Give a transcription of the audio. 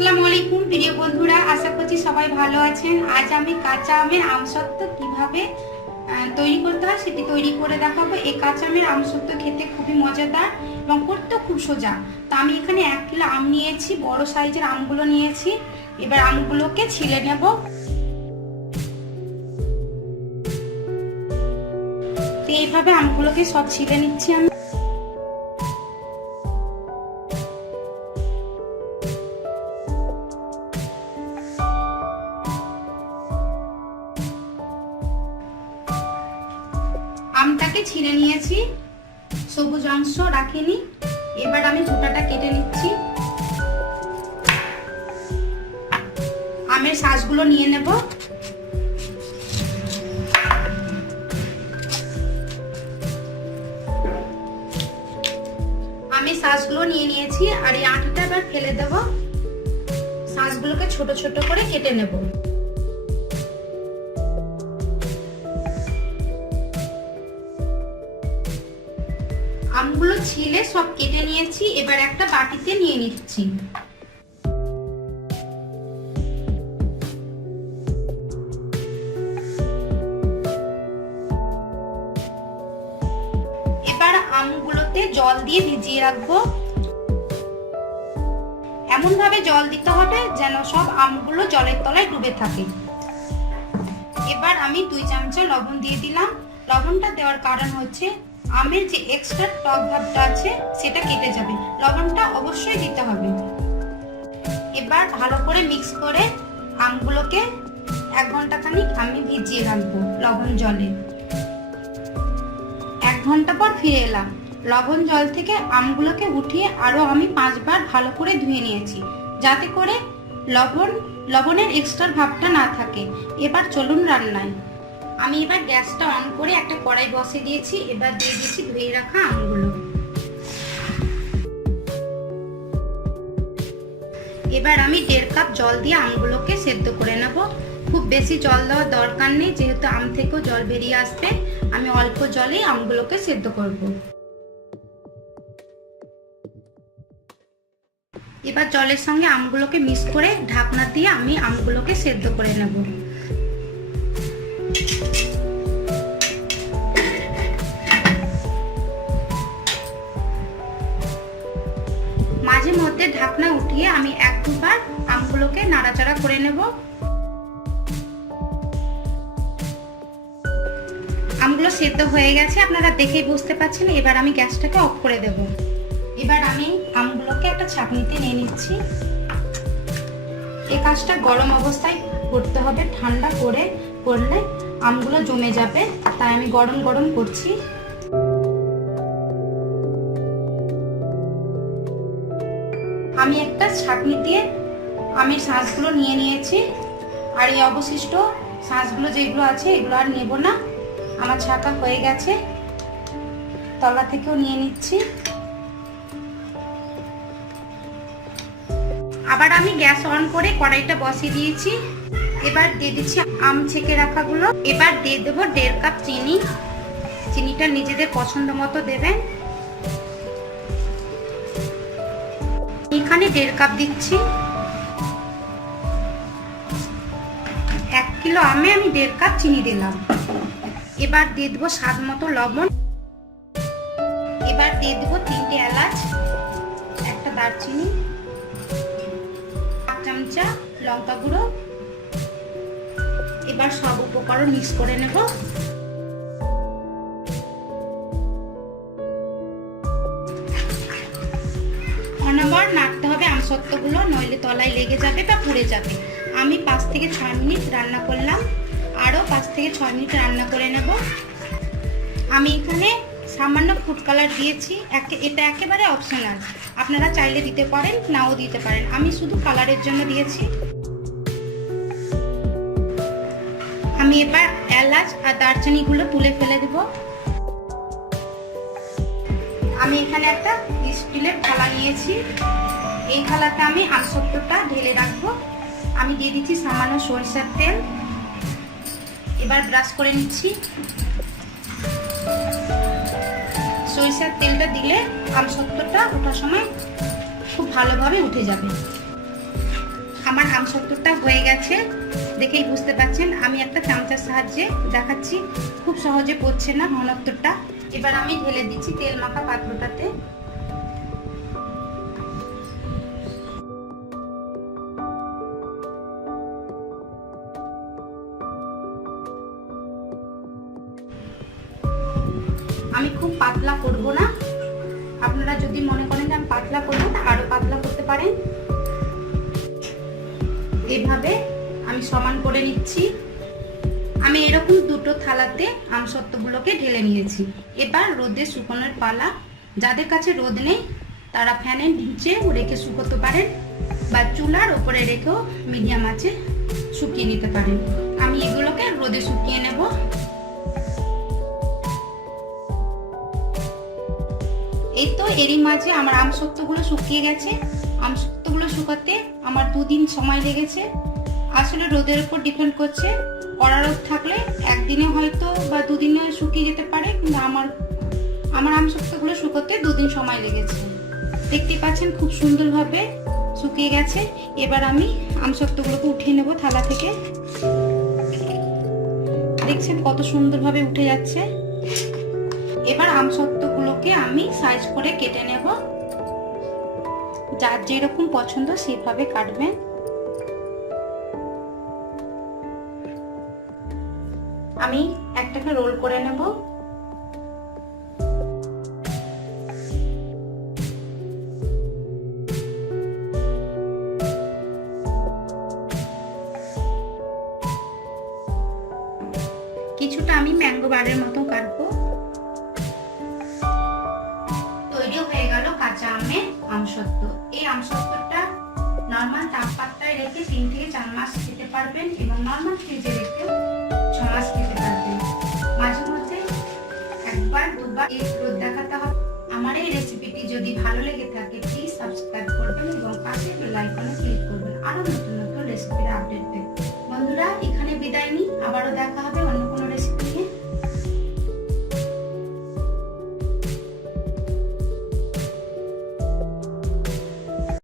আসসালামু আলাইকুম, প্রিয় বন্ধুরা, আশা করছি সবাই ভালো আছেন। আজ আমি কাঁচা আমের আমসত্ত্ব কীভাবে তৈরি করতে হয় সেটি তৈরি করে দেখাবো। এই কাঁচা আমের আমসত্ত্ব খেতে খুবই মজাদার এবং করতেও খুব সোজা। তো আমি এখানে এক কিলো আম নিয়েছি, বড় সাইজের আমগুলো নিয়েছি। এবার আমগুলোকে ছিলে নেব। তো এইভাবে আমগুলোকে সব ছিলে নিচ্ছি আমি। ছিঁড়ে নিয়েছি। সবুজ অংশ রাখিনি। এবার আমি গোটাটা কেটে নিচ্ছি। আমের শ্বাসগুলো নিয়ে নেব। আমি শ্বাসগুলো নিয়ে নিয়েছি আর এই আঁটিটা এবার ফেলে দেব। শ্বাসগুলোকে ছোট ছোট করে কেটে নেব। আমগুলো ছিলে, সব কেটে নিয়েছি, এবার একটা বাটিতে নিয়ে নিচ্ছি। এবার আমগুলোতে জল দিয়ে ভিজিয়ে রাখব। এমন ভাবে জল দিতে হবে যেন সব আমগুলো জলের তলায় ডুবে থাকে। এবার আমি দুই চামচা লবণ দিয়ে দিলাম। লবণটা দেওয়ার কারণ হচ্ছে আমের যে এক্সট্রা টক ভাবটা আছে, সেটা কেটে যাবে। লবণটা অবশ্যই দিতে হবে। এবার ভালো করে মিক্স করে আমগুলোকে এক ঘণ্টা খানিক আমি ভিজিয়ে রাখব লবণ জলে। এক ঘণ্টা পর ফিরে এলাম। লবণ জল থেকে আমগুলোকে উঠিয়ে আরও আমি পাঁচবার ভালো করে ধুয়ে নিয়েছি, যাতে করে লবণ, লবণের এক্সট্রা ভাবটা না থাকে। এবার চলুন রান্নায়। আমি এবার গ্যাসটা অন করে একটা কড়াই বসে দিয়েছি, এবার দিয়ে দিয়েছি ধুয়ে রাখা আমগুলো। এবার আমি দেড় কাপ জল দিয়ে আমগুলোকে সেদ্ধ করে নেব। খুব বেশি জল দেওয়ার দরকার নেই, যেহেতু আম থেকেও জল বেরিয়ে আসবে, আমি অল্প জলেই আমগুলোকে সেদ্ধ করব। এবার জলের সঙ্গে আমগুলোকে মিক্স করে ঢাকনা দিয়ে আমি আমগুলোকে সেদ্ধ করে নেব। মাঝে মধ্যে ঢাকনা উঠিয়ে আমি এক দুবার আমগুলোকে নাড়াচাড়া করে নেব। আমগুলো সেদ্ধ হয়ে গেছে, আপনারা দেখেই বুঝতে পারছেন। এবার আমি গ্যাসটাকে অফ করে দেব। এবার আমি আমগুলোকে একটা ছাঁকনিতে নিয়ে নিচ্ছি। এই কাজটা গরম অবস্থায় করতে হবে। ঠান্ডা করে করলে আমগুলো জমে যাবে, তাই আমি গরম গরম করছি। আমি একটা ছাঁকনি দিয়ে আমি শাঁসগুলো নিয়ে নিয়েছি, আর এই অবশিষ্ট শাঁসগুলো যেগুলো আছে, এগুলো আর নেব না। আমার ছাকা হয়ে গেছে, তলা থেকেও নিয়ে নিচ্ছি। আবার আমি গ্যাস অন করে কড়াইটা বসিয়ে দিয়েছি। এবার দিয়ে দিচ্ছি আম ছেঁকে রাখাগুলো। এবার দিয়ে দেবো দেড় কাপ চিনি। চিনিটা নিজেদের পছন্দ মতো দেবেন। এখানে দেড় কাপ দিচ্ছি। এক কিলো আমে আমি দেড় কাপ চিনি দিলাম। এবার দিয়ে দেবো স্বাদ মতো লবণ। এবার দিয়ে দেবো তিনটে এলাচ, একটা দারচিনি, এক চামচা লঙ্কা গুঁড়ো এবার সব উপকরণ মিক্স করে নেব। অনবর নাড়তে হবে আমসত্ত্বগুলো নইলে তলায় লেগে যাবে বা পুড়ে যাবে। আমি পাঁচ থেকে ছয় মিনিট রান্না করলাম। আরও পাঁচ থেকে ছয় মিনিট রান্না করে নেব। আমি এখানে সামান্য ফুড কালার দিয়েছি। এটা একেবারে অপশনাল আপনারা চাইলে দিতে পারেন, নাও দিতে পারেন। আমি শুধু কালারের জন্য দিয়েছি। আমি এবার এলাচ আর দারচিনিগুলো তুলে ফেলে দেব। আমি এখানে একটা স্টিলের থালা নিয়েছি। এই থালাতে আমি আমসত্বটা ঢেলে রাখব। আমি দিয়ে দিচ্ছি সামান্য সরিষার তেল। এবার ব্রাশ করে নিচ্ছি। সরিষার তেলটা দিলে আমসত্বটা ওঠার সময় খুব ভালোভাবে উঠে যাবে। আমার আমসত্তরটা হয়ে গেছে। দেখেই বুঝতে পারছেন, আমি একটা চামচার সাহায্যে দেখাচ্ছি। খুব সহজে পড়ছে না ঘনত্বটা। এবার আমি ঢেলে দিচ্ছি তেল মাখা পাত্রটাতে। আমি খুব পাতলা করব না। আপনারা যদি মনে করেন যে আমি পাতলা করব তা আরও পাতলা করতে পারেন। এইভাবে আমি সমান করে নিচ্ছি। আমি এরকম দুটো থালাতে আমসত্ত্বগুলোকে ঢেলে নিয়েছি। এবার রোদে শুকোনোর পালা। যাদের কাছে রোদ নেই, তারা ফ্যানের নিচে রেখে শুকোতে পারেন বা চুলার ওপরে রেখেও মিডিয়াম আছে শুকিয়ে নিতে পারেন। আমি এগুলোকে রোদে শুকিয়ে নেব। এই তো এরই মাঝে আমার আমসত্ত্বগুলো শুকিয়ে গেছে। আমসত্ত্বগুলো শুকাতে আমার দুদিন সময় লেগেছে। আসলে রোদের উপর ডিপেন্ড করছে। কড়া রোদ থাকলে একদিনে হয়তো বা দুদিনে শুকিয়ে যেতে পারে, কিন্তু আমার আমার আমসত্ত্বগুলো শুকোতে দুদিন সময় লেগেছে। দেখতে পাচ্ছেন খুব সুন্দরভাবে শুকিয়ে গেছে। এবার আমি আমসত্ত্বগুলোকে উঠিয়ে নেব থালা থেকে। দেখছেন কত সুন্দরভাবে উঠে যাচ্ছে। এবার আম আমসত্ত্বগুলোকে আমি সাইজ করে কেটে নেব। যার যেরকম পছন্দ সেভাবে কাটবেন। আমি একটাকে রোল করে নেব। কিছুটা আমি ম্যাঙ্গো বারের মতো কাটবো। তৈরি হয়ে গেল কাঁচা আমের আমসত্ব এই আমসত্বটা নর্মাল তাপমাত্রায় রেখে তিন থেকে চার মাস খেতে পারবেন এবং নর্মাল ফ্রিজে রেখে ছ মাস খেতে পারবেন। মাঝে মধ্যে একবার দুবার এই রোদ দেখাতে হবে। আমার এই রেসিপিটি যদি ভালো লেগে থাকে প্লিজ সাবস্ক্রাইব করবেন এবং পাশে বেল আইকনে ক্লিক করবেন। আরও নতুন নতুন রেসিপির আপডেট পেতে বন্ধুরা, এখানে বিদায় নিই। আবারও দেখা হবে